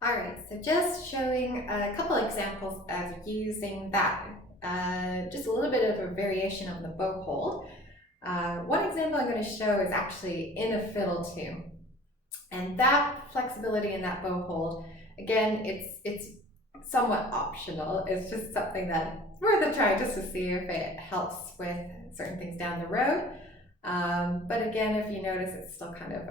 All right, so just showing a couple examples of using that, just a little bit of a variation of the bow hold. One example I'm going to show is actually in a fiddle tune, and that flexibility in that bow hold, again, it's somewhat optional. It's just something that worth a try just to see if it helps with certain things down the road. But again, if you notice it's still kind of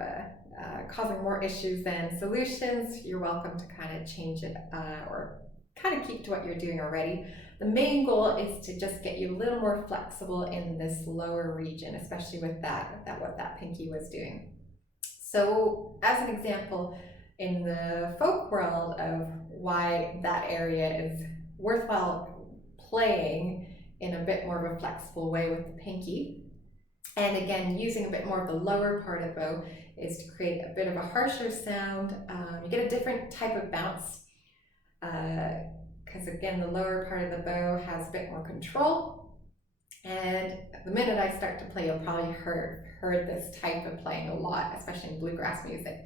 causing more issues than solutions, you're welcome to kind of change it or kind of keep to what you're doing already. The main goal is to just get you a little more flexible in this lower region, especially with what that pinky was doing. So as an example, in the folk world of why that area is worthwhile playing in a bit more of a flexible way with the pinky, and again, using a bit more of the lower part of the bow is to create a bit of a harsher sound. You get a different type of bounce because again, the lower part of the bow has a bit more control. And the minute I start to play, you'll probably heard this type of playing a lot, especially in bluegrass music.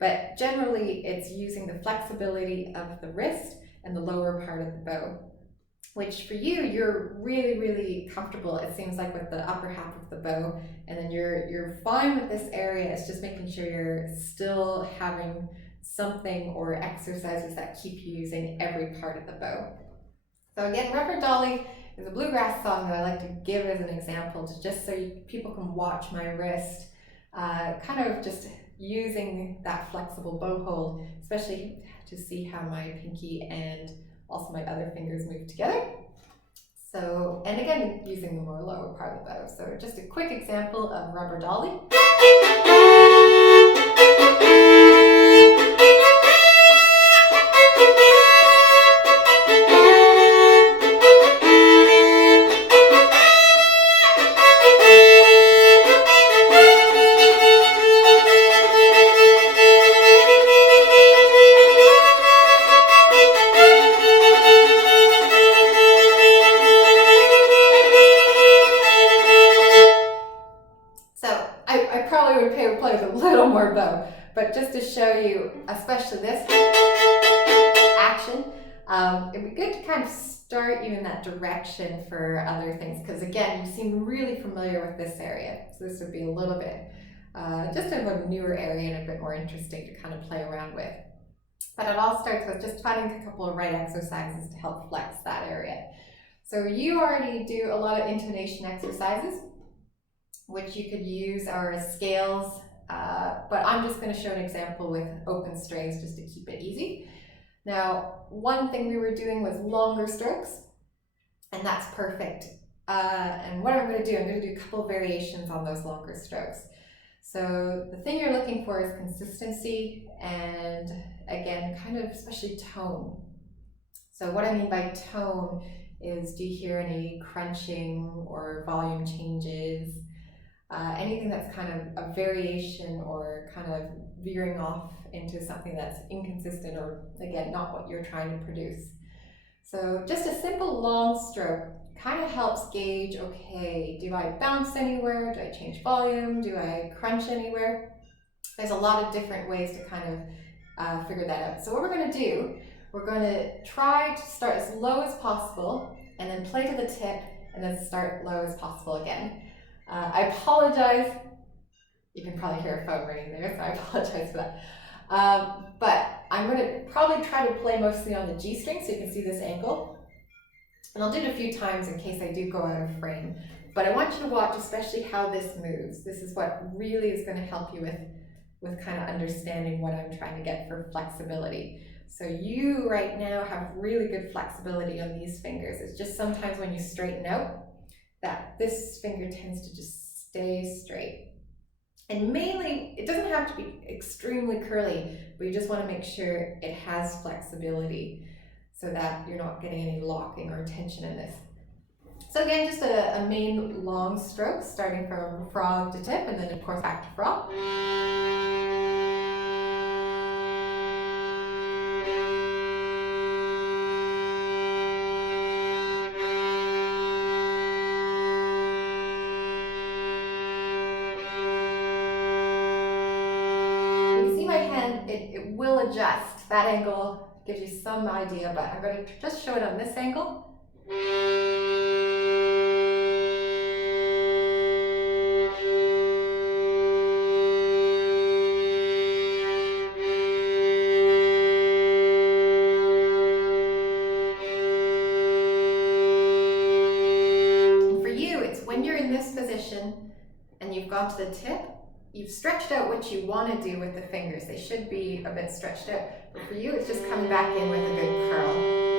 But generally, it's using the flexibility of the wrist and the lower part of the bow, which for you, you're really, really comfortable, it seems like, with the upper half of the bow, and then you're fine with this area. It's just making sure you're still having something or exercises that keep you using every part of the bow. So again, Rubber Dolly is a bluegrass song that I like to give as an example, to just so people can watch my wrist, kind of just using that flexible bow hold, especially to see how my pinky and also my other fingers move together. So, and again, using the more lower part of the bow. So just a quick example of Rubber Dolly. I probably would play with a little more bow, but just to show you, especially this action, it'd be good to kind of start you in that direction for other things, because again, you seem really familiar with this area, so this would be a little bit just of a newer area and a bit more interesting to kind of play around with. But it all starts with just finding a couple of right exercises to help flex that area. So you already do a lot of intonation exercises, which you could use our scales, but I'm just going to show an example with open strings just to keep it easy. Now, one thing we were doing was longer strokes, and that's perfect. And what I'm going to do a couple of variations on those longer strokes. So the thing you're looking for is consistency and, again, kind of especially tone. So what I mean by tone is, do you hear any crunching or volume changes? Anything that's kind of a variation or kind of veering off into something that's inconsistent or, again, not what you're trying to produce. So just a simple long stroke kind of helps gauge, okay, do I bounce anywhere? Do I change volume? Do I crunch anywhere? There's a lot of different ways to kind of figure that out. So what we're going to do, we're going to try to start as low as possible and then play to the tip and then start low as possible again. I apologize. You can probably hear a phone ringing there, so I apologize for that. But I'm going to probably try to play mostly on the G string so you can see this angle. And I'll do it a few times in case I do go out of frame. But I want you to watch especially how this moves. This is what really is going to help you with kind of understanding what I'm trying to get for flexibility. So you right now have really good flexibility on these fingers. It's just sometimes when you straighten out, that this finger tends to just stay straight. And mainly, it doesn't have to be extremely curly, but you just want to make sure it has flexibility so that you're not getting any locking or tension in this. So again, just a main long stroke, starting from frog to tip, and then of course back to frog. You see my hand, it it will adjust. That angle gives you some idea, but I'm going to just show it on this angle. When you're in this position and you've gone to the tip, you've stretched out what you want to do with the fingers. They should be a bit stretched out. But for you, it's just coming back in with a good curl.